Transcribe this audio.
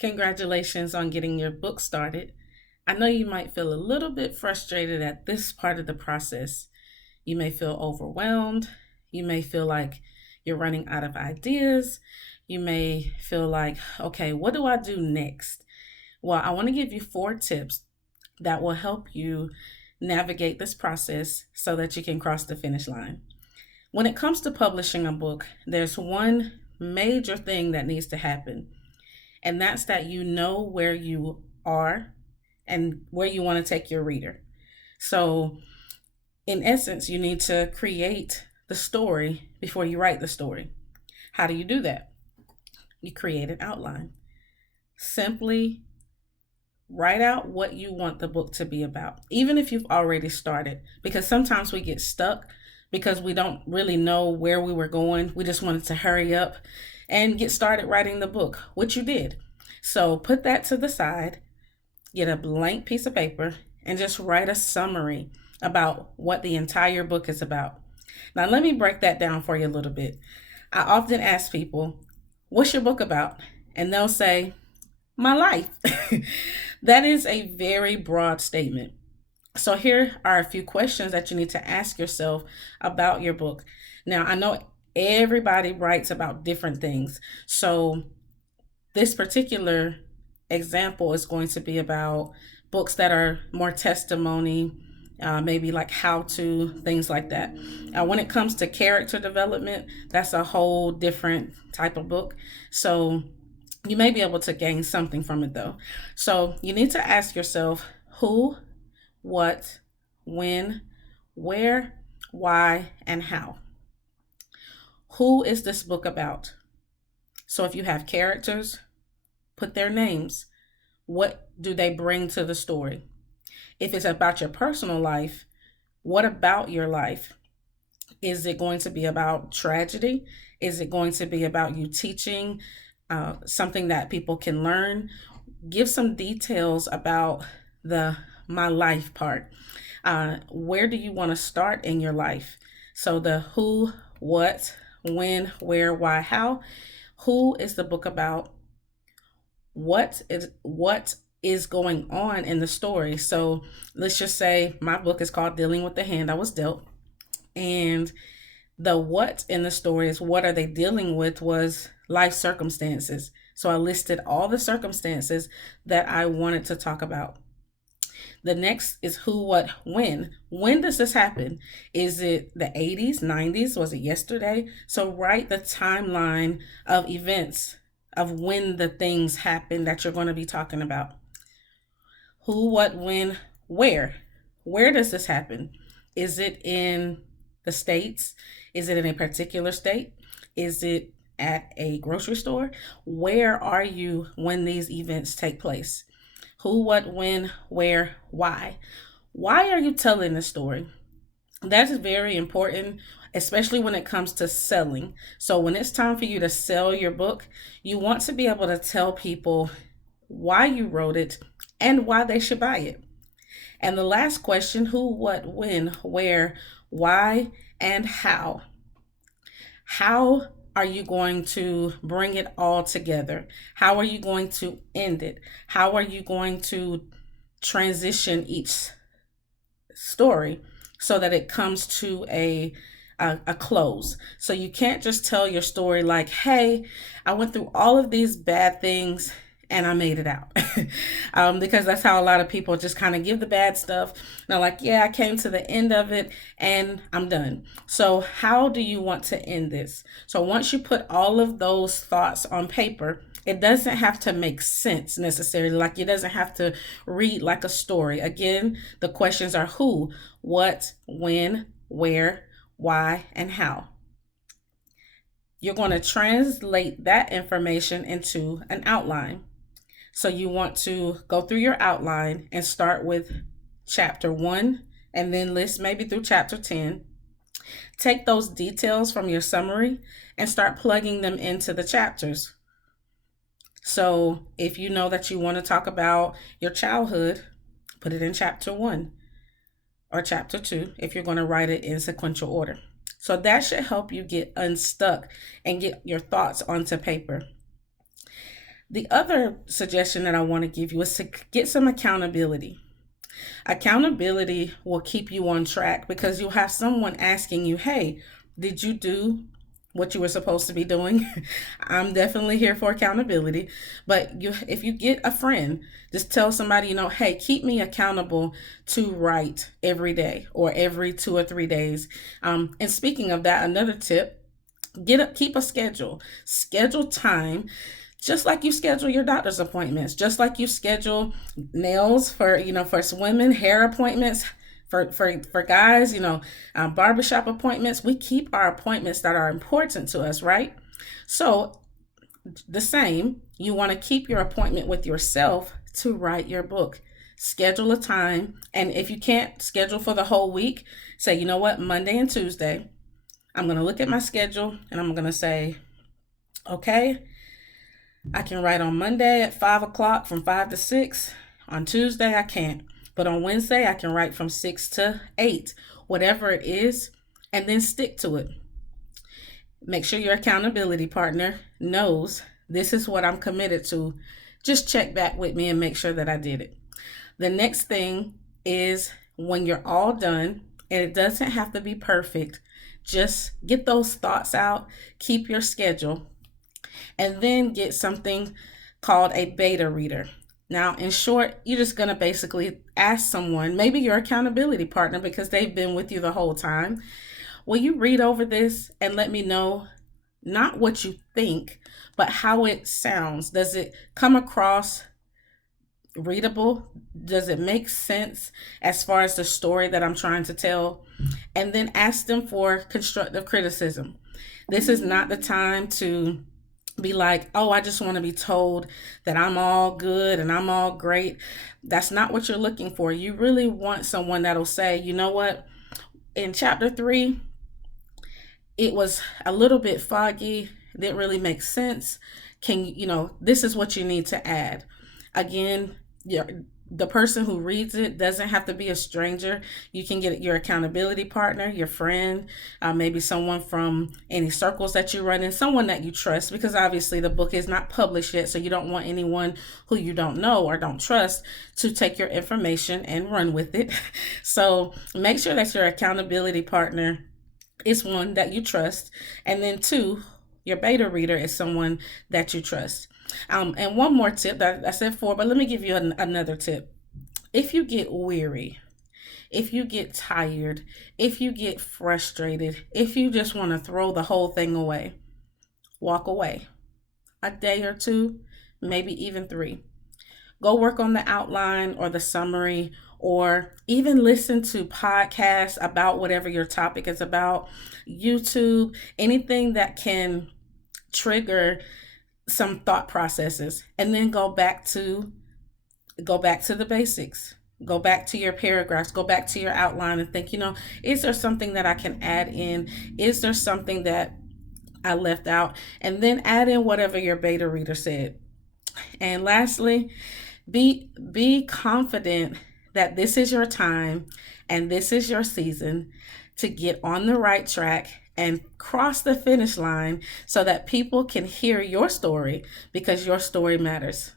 Congratulations on getting your book started. I know you might feel a little bit frustrated at this part of the process. You may feel overwhelmed. You may feel like you're running out of ideas. You may feel like, okay, what do I do next? Well, I want to give you 4 tips that will help you navigate this process so that you can cross the finish line. When it comes to publishing a book, there's one major thing that needs to happen, and that's that you know where you are and where you want to take your reader. So, in essence, you need to create the story before you write the story. How do you do that? You create an outline. Simply write out what you want the book to be about, even if you've already started, because sometimes we get stuck because we don't really know where we were going. We just wanted to hurry up and get started writing the book, which you did. So put that to the side, get a blank piece of paper, and just write a summary about what the entire book is about. Now, let me break that down for you a little bit. I often ask people, what's your book about? And they'll say, my life. That is a very broad statement. So here are a few questions that you need to ask yourself about your book. Now, I know everybody writes about different things. So this particular example is going to be about books that are more testimony, maybe like how to, things like that. When it comes to character development, that's a whole different type of book. So you may be able to gain something from it though. So you need to ask yourself who, what, when, where, why, and how. Who is this book about? So if you have characters, put their names. What do they bring to the story? If it's about your personal life, what about your life? Is it going to be about tragedy? Is it going to be about you teaching something that people can learn? Give some details about the my life part. Where do you want to start in your life? So the who, what, when, where, why, how. Who is the book about? What is going on in the story? So let's just say my book is called Dealing with the Hand I Was Dealt. And the what in the story is what are they dealing with was life circumstances. So I listed all the circumstances that I wanted to talk about. The next is who, what, when. When does this happen? Is it the 80s, 90s? Was it yesterday? So write the timeline of events of when the things happen that you're going to be talking about. Who, what, when, where? Where does this happen? Is it in the States? Is it in a particular state? Is it at a grocery store? Where are you when these events take place? Who, what, when, where, why? Why are you telling this story? That is very important, especially when it comes to selling. So when it's time for you to sell your book, you want to be able to tell people why you wrote it and why they should buy it. And the last question, who, what, when, where, why, and how. How are you going to bring it all together? How are you going to end it? How are you going to transition each story so that it comes to a close? So you can't just tell your story like, hey, I went through all of these bad things and I made it out. Because that's how a lot of people just kind of give the bad stuff. They're like, yeah, I came to the end of it and I'm done. So how do you want to end this? So once you put all of those thoughts on paper, it doesn't have to make sense necessarily. Like it doesn't have to read like a story. Again, the questions are who, what, when, where, why, and how. You're going to translate that information into an outline. So you want to go through your outline and start with chapter 1 and then list maybe through chapter 10. Take those details from your summary and start plugging them into the chapters. So if you know that you want to talk about your childhood, put it in chapter 1 or chapter 2 if you're going to write it in sequential order. So that should help you get unstuck and get your thoughts onto paper. The other suggestion that I want to give you is to get some accountability. Accountability will keep you on track because you'll have someone asking you, hey, did you do what you were supposed to be doing? I'm definitely here for accountability. But if you get a friend, just tell somebody, hey, keep me accountable to write every day or every 2 or 3 days. And speaking of that, another tip, keep a schedule time, just like you schedule your doctor's appointments, just like you schedule nails for women, hair appointments, for guys, barbershop appointments. We keep our appointments that are important to us, right? So the same, you want to keep your appointment with yourself to write your book. Schedule a time, and if you can't schedule for the whole week, say, you know what, Monday and Tuesday, I'm going to look at my schedule and I'm going to say, okay, I can write on Monday at 5 o'clock from 5 to 6. On Tuesday, I can't. But on Wednesday, I can write from 6 to 8, whatever it is, and then stick to it. Make sure your accountability partner knows this is what I'm committed to. Just check back with me and make sure that I did it. The next thing is when you're all done, and it doesn't have to be perfect, just get those thoughts out, keep your schedule, and then get something called a beta reader. Now, in short, you're just going to basically ask someone, maybe your accountability partner, because they've been with you the whole time, will you read over this and let me know not what you think, but how it sounds? Does it come across readable? Does it make sense as far as the story that I'm trying to tell? And then ask them for constructive criticism. This is not the time to be like, oh, I just want to be told that I'm all good and I'm all great. That's not what you're looking for. You really want someone that'll say, you know what, in chapter 3, it was a little bit foggy, didn't really make sense. This is what you need to add. Again, the person who reads it doesn't have to be a stranger. You can get your accountability partner, your friend, maybe someone from any circles that you run in, someone that you trust, because obviously the book is not published yet, so you don't want anyone who you don't know or don't trust to take your information and run with it. So make sure that your accountability partner is one that you trust, and then 2, your beta reader is someone that you trust. And one more tip that I said 4, but let me give you another tip. If you get weary, if you get tired, if you get frustrated, if you just want to throw the whole thing away, walk away. A day or 2, maybe even 3. Go work on the outline or the summary, or even listen to podcasts about whatever your topic is about, YouTube, anything that can trigger some thought processes, and then go back to the basics. Go back to your paragraphs, go back to your outline and think, is there something that I can add in? Is there something that I left out? And then add in whatever your beta reader said. And lastly, be confident that this is your time and this is your season to get on the right track and cross the finish line so that people can hear your story, because your story matters.